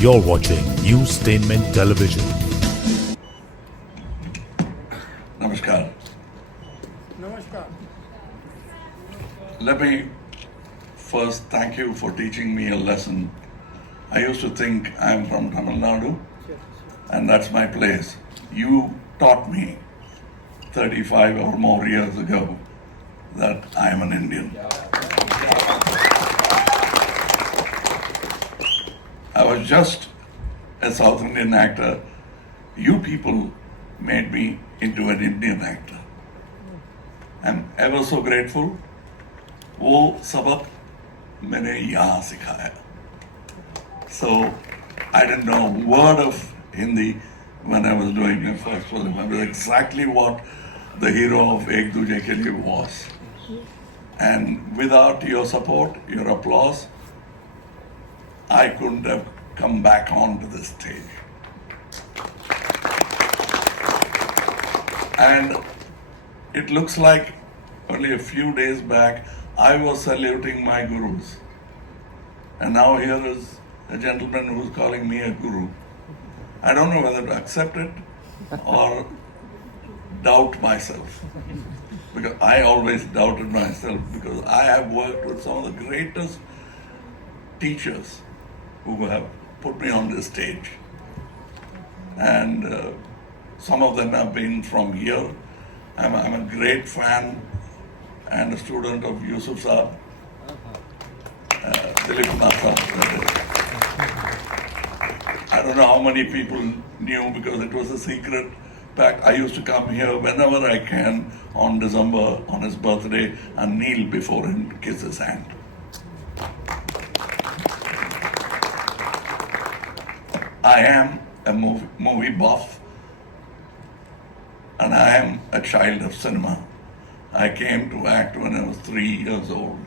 You're watching Newstainment Television. Namaskar. Namaskar. Let me first thank you for teaching me a lesson. I used to think I'm from Tamil Nadu and that's my place. You taught me 35 or more years ago that I am an Indian. I was just a South Indian actor. You people made me into an Indian actor. I'm ever so grateful. वो सबक मैंने यहाँ सिखाया. So I didn't know a word of Hindi when I was doing my first film. I was exactly what the hero of Ek Duje Ke Liye was. And without your support, your applause, I couldn't have come back onto the stage. And it looks like only a few days back, I was saluting my gurus. And now here is a gentleman who's calling me a guru. I don't know whether to accept it or doubt myself. Because I always doubted myself because I have worked with some of the greatest teachers who have put me on this stage. And some of them have been from here. I'm a great fan and a student of Yusuf Saab, Dilip Kumar Saab. I don't know how many people knew because it was a secret pact. I used to come here whenever I can on December, on his birthday, and kneel before him to kiss his hand. I am a movie buff, and I am a child of cinema. I came to act when I was 3 years old.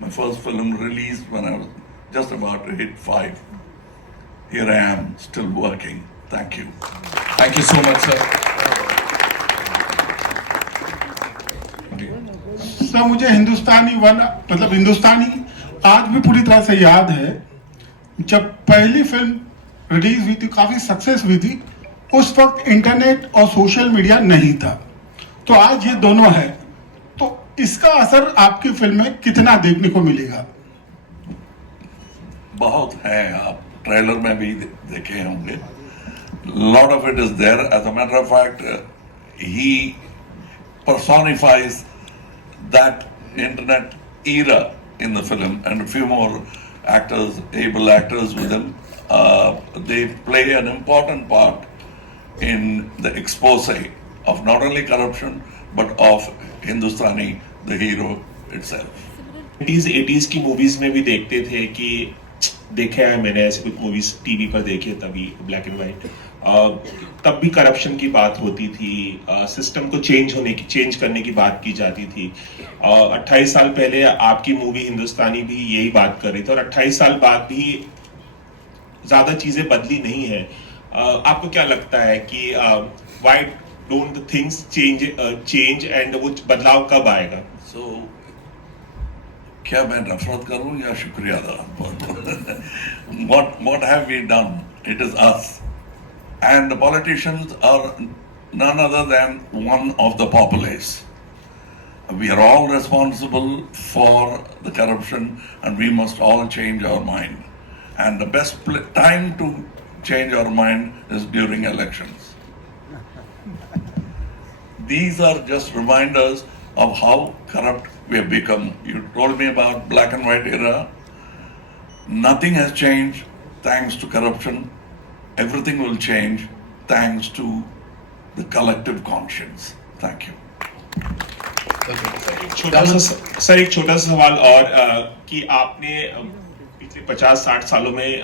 My first film released when I was just about to hit 5. Here I am, still working. Thank you. Thank you so much, sir. Sir मुझे हिंदुस्तानी one मतलब हिंदुस्तानी आज भी पूरी तरह से याद है. जब पहली फिल्म रिलीज हुई थी, काफी सक्सेस हुई थी, उस वक्त इंटरनेट और सोशल मीडिया नहीं था. तो आज ये दोनों है, तो इसका असर आपकी फिल्म में कितना देखने को मिलेगा? बहुत है, आप ट्रेलर में भी देखे होंगे. Lot of it is there. As a matter of fact, he personifies that internet era in the film, and a few more actors, able actors with him. They play an important part in the expose of not only corruption but of Hindustani, the hero itself. 80s की movies में भी देखते थे कि देखे हैं मैंने ऐसे कुछ मूवीज टीवी पर देखे, तभी ब्लैक एंड व्हाइट. तब भी करप्शन की बात होती थी, सिस्टम को चेंज करने की बात की जाती थी. 28 साल पहले आपकी मूवी हिंदुस्तानी भी यही बात कर रही थी, और 28 साल बाद भी ज्यादा चीजें बदली नहीं है. आपको क्या लगता है कि why don't the things change and वो बदलाव कब आएगा? So, क्या मैं नफरत करूं या शुक्रिया अदा? What have we done? It is us. And the politicians are none other than one of the populace. We are all responsible for the corruption and we must all change our mind. And the best time to change our mind is during elections. These are just reminders of how corrupt we have become. You told me about black and white era. Nothing has changed thanks to corruption. Everything will change thanks to the collective conscience. Thank you. Sir एक छोटा सा सवाल और कि आपने पिछले 50-60 सालों में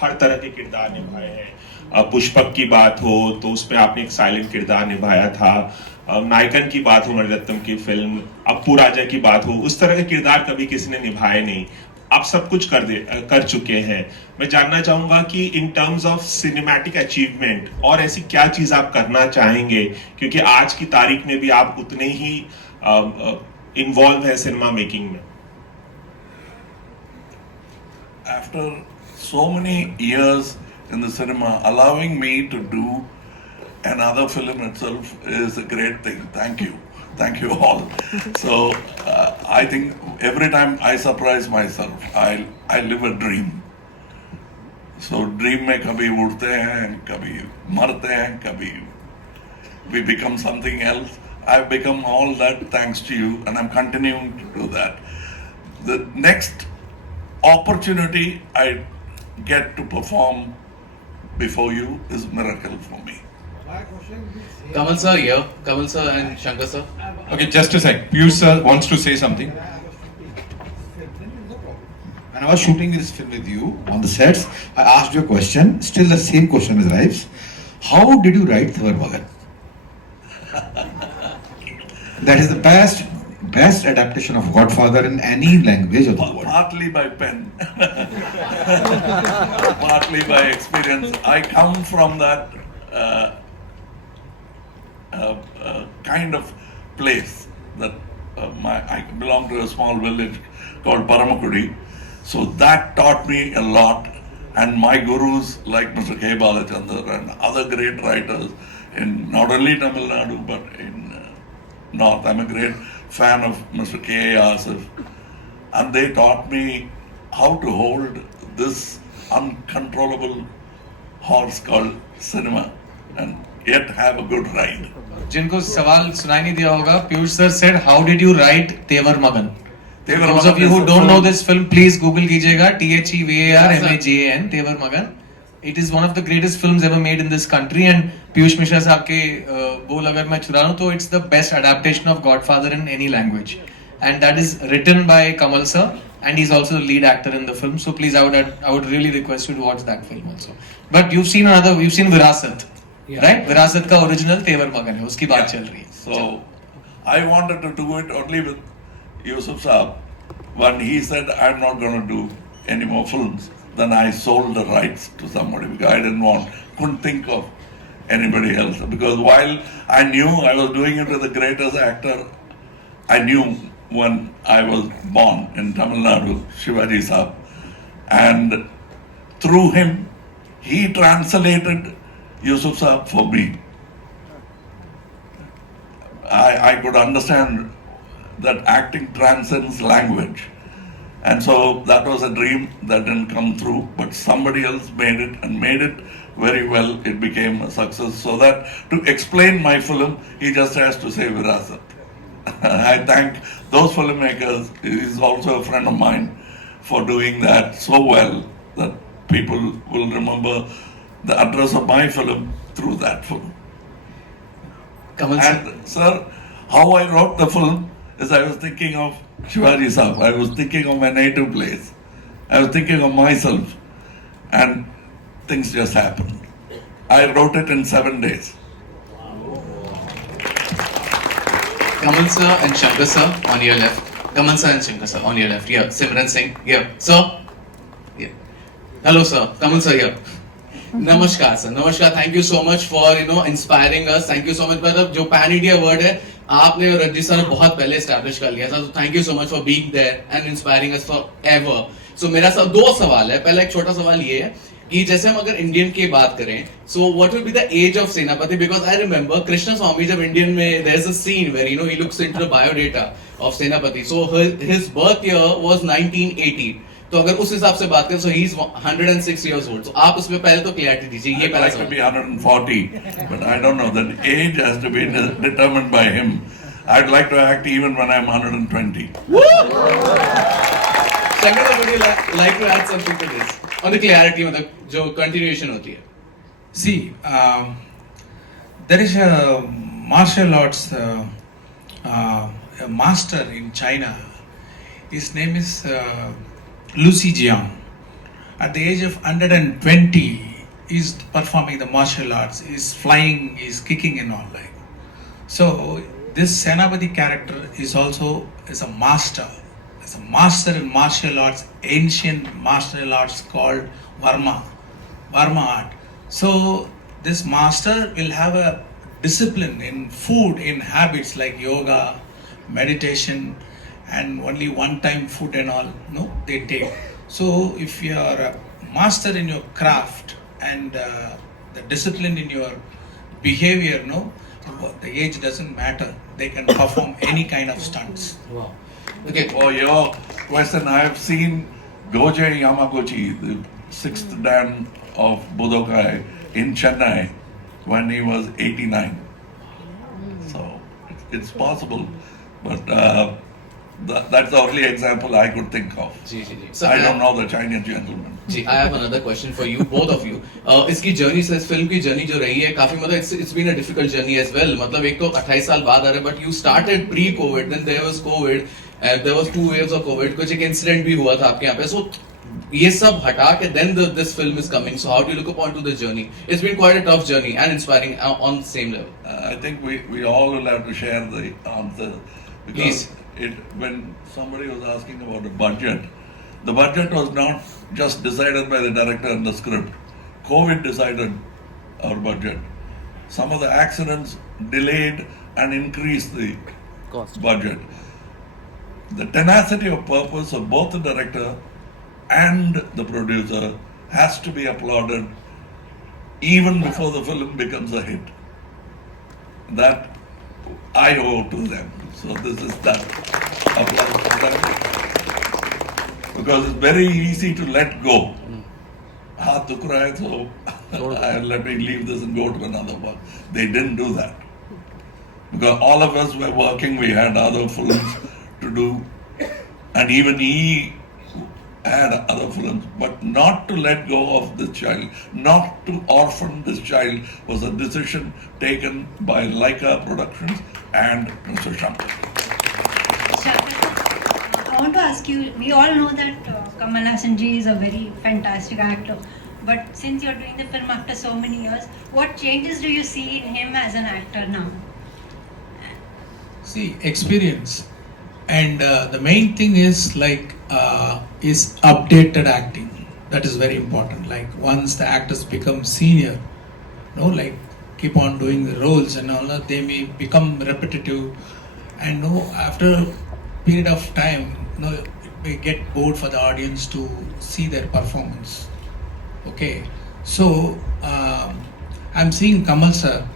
हर तरह के किरदार निभाए हैं. पुष्पक की बात हो तो उसमें आपने एक साइलेंट किरदार निभाया था. नायकन की बात हो मणिरत्नम की फिल्म, अप्पू राजा की बात हो, उस तरह के किरदार कभी किसी ने निभाए नहीं. आप सब कुछ कर चुके हैं. मैं जानना चाहूंगा कि in terms of cinematic achievement और ऐसी क्या चीज आप करना चाहेंगे, क्योंकि आज की तारीख में भी आप उतने ही इन्वॉल्व हैं सिनेमा मेकिंग में. After so many years in the cinema, allowing me to do another film itself is a great thing. Thank you. Thank you all. So I think every time I surprise myself, I live a dream. So dream में कभी उड़ते हैं, कभी मरते हैं, कभी we become something else. I've become all that thanks to you, and I'm continuing to do that. The next opportunity I get to perform before you is a miracle for me. Kamal sir here. Kamal sir and Shankar sir. Okay, just a sec. Piyush sir wants to say something. When I was shooting this film with you on the sets, I asked you a question. Still the same question arrives. How did you write Thavar Magan? That is the best adaptation of Godfather in any language of the world. Partly by pen, partly by experience. I come from that kind of place that I belong to a small village called Paramakudi. So that taught me a lot. And my gurus like Mr. K. Balachandar and other great writers in not only Tamil Nadu but in North. I'm a great fan of Mr. K. Asif. And they taught me how to hold this uncontrollable horse called cinema and yet have a good ride. जिनको सवाल सुनाई नहीं दिया होगा, Piyush sir said, "How did you write Tevar Magan?" Those of you who don't know this film, please Google कीजिएगा THEVARMAGAN, Tevar Magan. It is one of the greatest films ever made in this country, and Piyush Mishra साहब के बोल अगर मैं चुरा लूँ तो it's the best adaptation of Godfather in any language, and that is written by Kamal sir, and he's also the lead actor in the film. So please, I would really request you to watch that film also. But you've seen Virasat, right? Virasat का original Tevar Magan है, उसकी बात चल रही है. So I wanted to do it only with Yusuf Saab. When he said I'm not going to do any more films, then I sold the rights to somebody because I couldn't think of anybody else. Because while I knew I was doing it with the greatest actor, I knew when I was born in Tamil Nadu, Shivaji Saab. And through him, he translated Yusuf Saab for me. I could understand that acting transcends language. And so that was a dream that didn't come through, but somebody else made it and made it very well. It became a success. So that to explain my film, he just has to say Virasat. I thank those filmmakers. He is also a friend of mine for doing that so well that people will remember the address of my film through that film. Kamal sir. And sir, how I wrote the film is I was thinking of Shivaji Saab. I was thinking of my native place. I was thinking of myself. And things just happened. I wrote it in 7 days. Kamal sir and Shankar sir on your left. Kamal sir and Shankar sir on your left. Here, Simran Singh. Here, sir. Here. Hello sir. Kamal sir here. नमस्कार sir, नमस्कार. Thank you so much for inspiring us. Thank you so much. मतलब जो pan India word है आपने और Ranjit sir ने बहुत पहले एस्टैब्लिश कर लिया था. तो thank you so much for being there and inspiring us forever. So मेरा सब 2 सवाल है. पहला एक छोटा सवाल ये है कि जैसे हम अगर इंडियन की बात करें, so what will be the age of Senapathi? Because I remember Krishnaswamy जब इंडियन में there is a scene where he looks into the biodata of Senapathi. So his birth year was 1980. तो अगर उस हिसाब से बात करें, so he is 106 years old. So आप उसमें पहले तो क्लियरिटी दीजिए. ये पहला सवाल. I'd like to be 140, but I don't know. The age has to be determined by him. I'd like to act even when I'm 120. Woo! Shankar, would you like to add something to this? On the clarity, मतलब जो continuation होती है. See, there is a martial arts a master in China. His name is Lucy Jiang. At the age of 120, he's performing the martial arts. He's flying, he's kicking and all like. So this Senapati character is also a master. It's a master in martial arts, ancient martial arts called Varma art. So this master will have a discipline in food, in habits like yoga, meditation, and only one time food and all, they take. So if you are a master in your craft, and the discipline in your behavior, no, the age doesn't matter. They can perform any kind of stunts. Wow. Okay. For your question, I have seen Goje Yamaguchi, the sixth Dan of Budokai in Chennai when he was 89. So it's possible, but that's the only example I could think of. जी जी जी. So I don't know the Chinese gentleman. जी, I have another question for you, both of you. इसकी journey से, इस film की journey जो रही है काफी, मतलब it's been a difficult journey as well. मतलब एक तो 28 साल बाद आ रहे, but you started pre-COVID, then there was COVID, and there was 2 waves of COVID. कुछ एक incident भी हुआ था आपके यहाँ पे. So ये सब हटा के then this film is coming. So how do you look upon to this journey? It's been quite a tough journey and inspiring on the same level. I think we all will have to share the answer. Because when somebody was asking about the budget was not just decided by the director and the script. COVID decided our budget. Some of the accidents delayed and increased the budget. The tenacity of purpose of both the director and the producer has to be applauded even before the film becomes a hit. That I owe to them. So this is that applause to them. Because it's very easy to let go. Haath dukh raha hai, so let me leave this and go to another one. They didn't do that. Because all of us were working, we had other films to do, and even he had other films, but not to let go of this child, not to orphan this child was a decision taken by Laika Productions and Mr. Shankar. I want to ask you, we all know that Kamal Haasan ji is a very fantastic actor, but since you're doing the film after so many years, what changes do you see in him as an actor now? See, experience. And the main thing is is updated acting. That is very important. Like once the actors become senior, keep on doing the roles and all that, they may become repetitive, and after a period of time, it may get bored for the audience to see their performance. Okay, so I'm seeing Kamal sir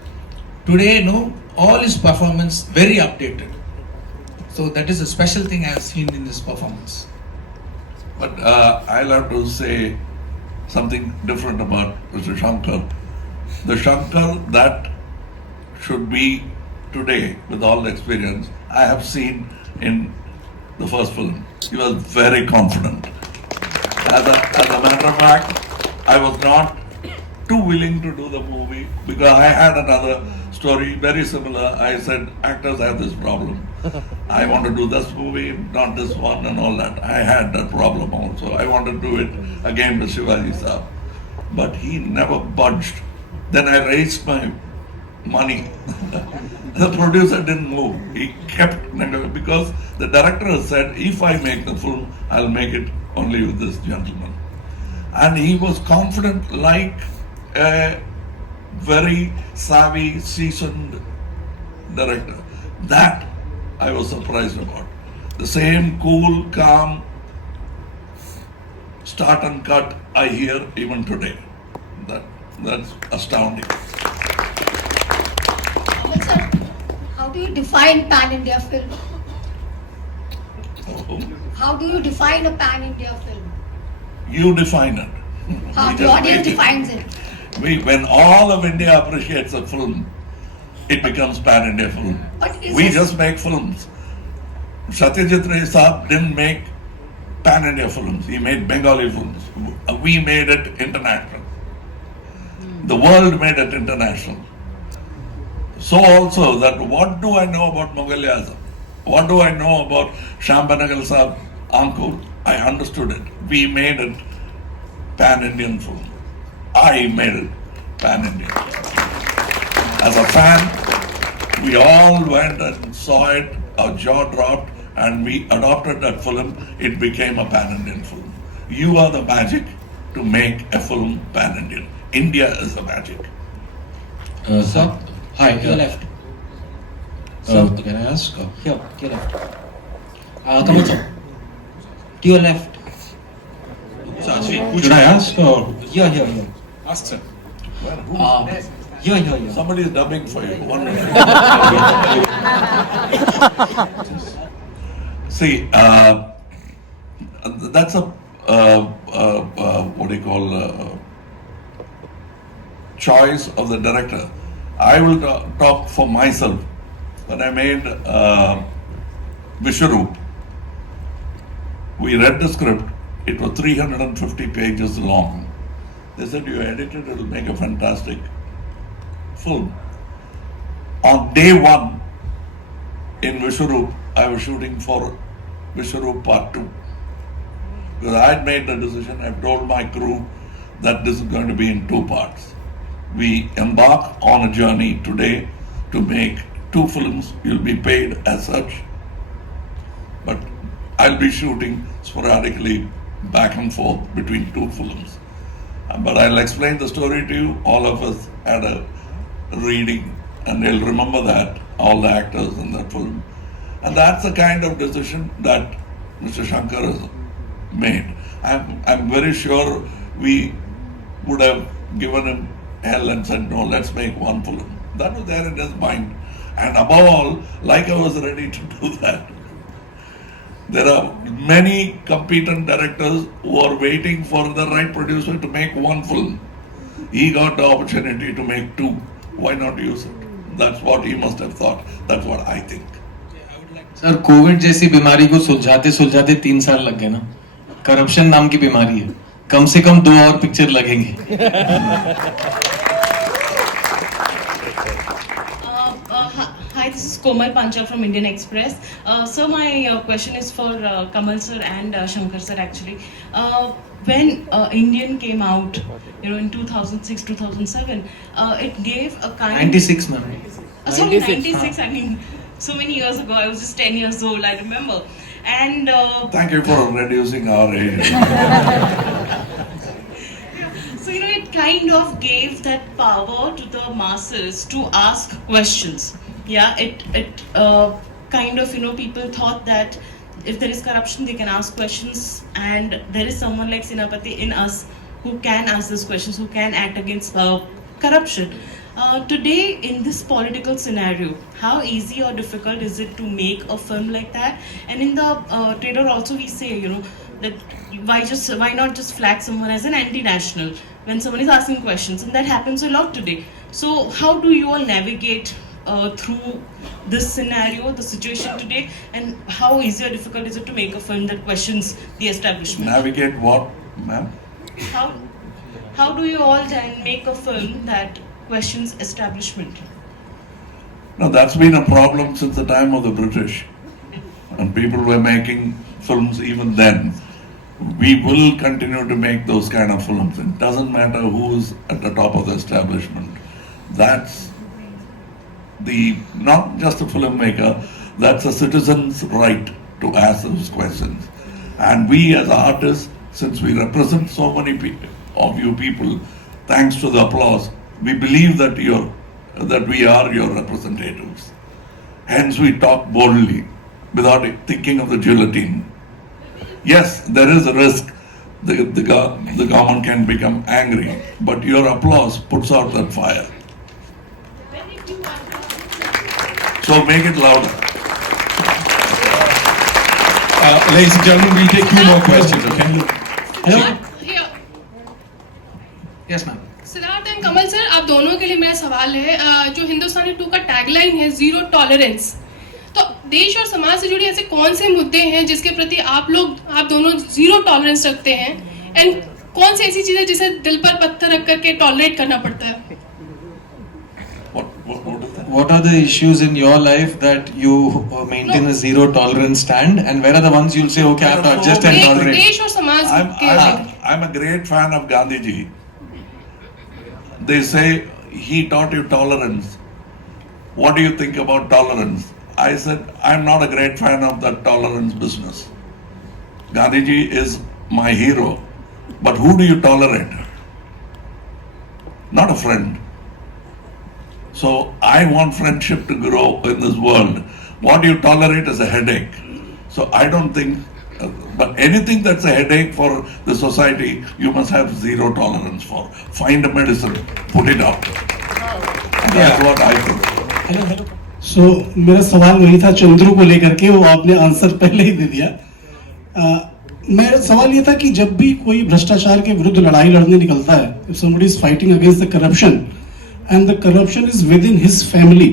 today. All his performance very updated. So that is a special thing I have seen in this performance. But I'll have to say something different about Mr. Shankar. The Shankar that should be today, with all the experience, I have seen in the first film. He was very confident. As a matter of fact, I was not too willing to do the movie because I had another story very similar. I said, actors have this problem. I want to do this movie, not this one and all that. I had that problem also. I want to do it again with Shivaji Saab. But he never budged. Then I raised my money. The producer didn't move. He kept negotiating because the director said, if I make the film, I'll make it only with this gentleman. And he was confident like a very savvy, seasoned director. That I was surprised about. The same cool, calm, start and cut I hear even today. That's astounding. Sir, how do you define pan-India film? Oh, How do you define a pan-India film? you define it. How We the just audience make it. defines it? When all of India appreciates a film, it becomes pan-India film. But is We this- just make films. Satyajit Ray Saab didn't make pan-India films. He made Bengali films. We made it international. The world made it international. So also that what do I know about Mughal Azam? What do I know about Shambhanagal Saab Ankur? I understood it. We made it pan-Indian film. I made it pan-Indian. As a fan, we all went and saw it, our jaw dropped, and we adopted that film. It became a pan-Indian film. You are the magic to make a film pan-Indian. India is the magic. Sir, Hi. your left. Sir, Can I ask? here, to your left. Kamal sir, to your left. Should I ask or? Here. Ask sir. Here. Somebody is dubbing for you. One minute. See, that's a what do you call choice of the director. I will talk for myself. When I made Vishwaroop, we read the script. It was 350 pages long. They said, you edit it, it'll make a fantastic film. On day one in Vishwaroop, I was shooting for Vishwaroop Part 2. Because I had made the decision, I've told my crew that this is going to be in 2 parts. We embark on a journey today to make 2 films. You'll be paid as such. But I'll be shooting sporadically back and forth between 2 films. But I'll explain the story to you. All of us had a reading and they'll remember that, all the actors in that film. And that's the kind of decision that Mr. Shankar has made. I'm very sure we would have given him hell and said, no, let's make 1 film. That was there in his mind. And above all, like I was ready to do that. There are many competent directors who are waiting for the right producer to make 1 film. He got the opportunity to make 2. Why not use it? That's what he must have thought. That's what I think. Sir Covid जैसी बीमारी को सुलझाते सुलझाते 3 साल लग गए ना. Corruption नाम की बीमारी है, कम से कम 2 और पिक्चर लगेंगे. Hi, this is Kamal from Indian Express. So my question is for Kamal sir and Shankar sir actually. When Indian came out, in 2006, 2007, it gave a kind. 96 man. Sorry, 96. I mean, so many years ago. I was just 10 years old. I remember. And thank you for reducing our age. So it kind of gave that power to the masses to ask questions. Yeah, it kind of people thought that if there is corruption, they can ask questions, and there is someone like Senapati in us who can ask those questions, who can act against corruption. Today, in this political scenario, how easy or difficult is it to make a film like that? And in the trailer also we say, that why not just flag someone as an anti-national when someone is asking questions, and that happens a lot today. So how do you all navigate through this scenario, the situation today, and how easy or difficult is it to make a film that questions the establishment? Navigate what, ma'am? How do you all then make a film that questions establishment? No, that's been a problem since the time of the British. And people were making films even then. We will continue to make those kind of films. It doesn't matter who's at the top of the establishment. That's not just a filmmaker, that's a citizen's right to ask those questions. And we as artists, since we represent so many of you people, thanks to the applause, we believe that we are your representatives. Hence we talk boldly, without thinking of the guillotine. Yes, there is a risk the government can become angry, but your applause puts out that fire. So make it louder. Ladies and gentlemen, we'll take 2 more questions, okay? Hello. Here. Yes ma'am. Siddharth and Kamal sir, आप दोनों के लिए मेरा सवाल है, जो हिंदुस्तानी 2 का tagline है, 0 टॉलरेंस, तो देश और समाज से जुड़े ऐसे कौन से मुद्दे हैं जिसके प्रति आप दोनों 0 टॉलरेंस रखते हैं, एंड कौन सी ऐसी चीजें जिसे दिल पर पत्थर रख करके टॉलरेट करना पड़ता है? What are the issues in your life that you maintain a 0 tolerance stand, and where are the ones you'll say, okay, I have to adjust and tolerate? देश और समाज के I'm a great fan of Gandhiji. They say he taught you tolerance. What do you think about tolerance? I said, I'm not a great fan of that tolerance business. Gandhiji is my hero. But who do you tolerate? Not a friend. So I want friendship to grow in this world. What you tolerate is a headache. So I don't think But anything that's a headache for the society, you must have zero tolerance for. Find a medicine, put it out. And that's what I think. Hello hello सो मेरा सवाल वही था चंद्रू को लेकर के, वो आपने answer पहले ही दे दिया। मेरा सवाल ये था कि जब भी कोई भ्रष्टाचार के विरुद्ध लड़ाई लड़ने निकलता है, if somebody is fighting against the corruption and the corruption is within his family,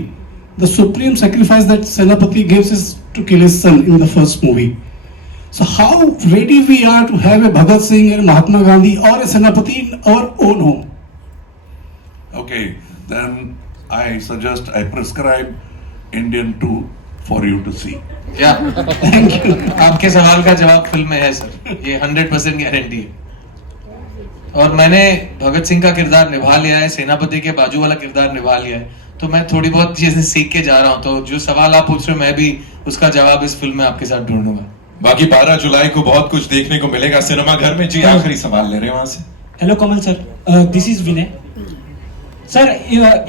the supreme sacrifice that Senapati gives is to kill his son in the first movie. So how ready we are to have a Bhagat Singh and Mahatma Gandhi or a Senapati in our own home? Okay, then I suggest I prescribe Indian 2 for you to see. या thank you. आपके सवाल का जवाब film में है sir, ये 100% guarantee है। और मैंने भगत सिंह का किरदार निभा लिया है, सेनापति के बाजू वाला किरदार निभा लिया है, तो मैं थोड़ी बहुत चीजें सीख के जा रहा हूँ। तो जो सवाल आप पूछ रहे हो मैं भी उसका जवाब इस फिल्म में आपके साथ ढूंढूंगा। बाकी 12 जुलाई को बहुत कुछ देखने को मिलेगा सिनेमा घर में। जी आखिरी सवाल ले रहे हैं वहां से। Hello Kamal sir, this is Vinay sir.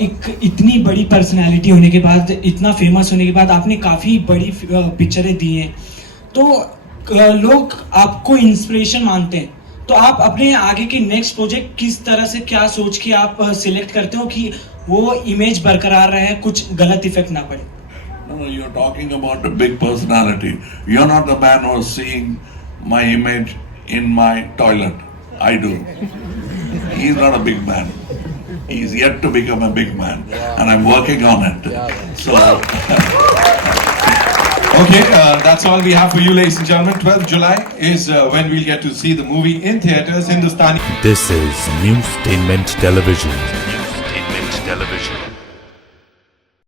एक इतनी बड़ी पर्सनालिटी होने के बाद, इतना फेमस होने के बाद आपने काफ़ी बड़ी पिक्चरें दी हैं, तो लोग आपको इंस्पिरेशन मानते हैं। तो आप अपने आगे के नेक्स्ट प्रोजेक्ट किस तरह से, क्या सोच के आप सिलेक्ट करते हो कि वो इमेज बरकरार रहे, कुछ गलत इफेक्ट ना पड़े? No, you're talking about a big personality. You're not the man who's seeing my image in my toilet. I do. He's not a big man. He's yet to become a big man, and I'm working on it. So, Okay, that's all we have for you, ladies and gentlemen. 12th July is when we'll get to see the movie in theaters, Hindustani. This is Newstainment Television.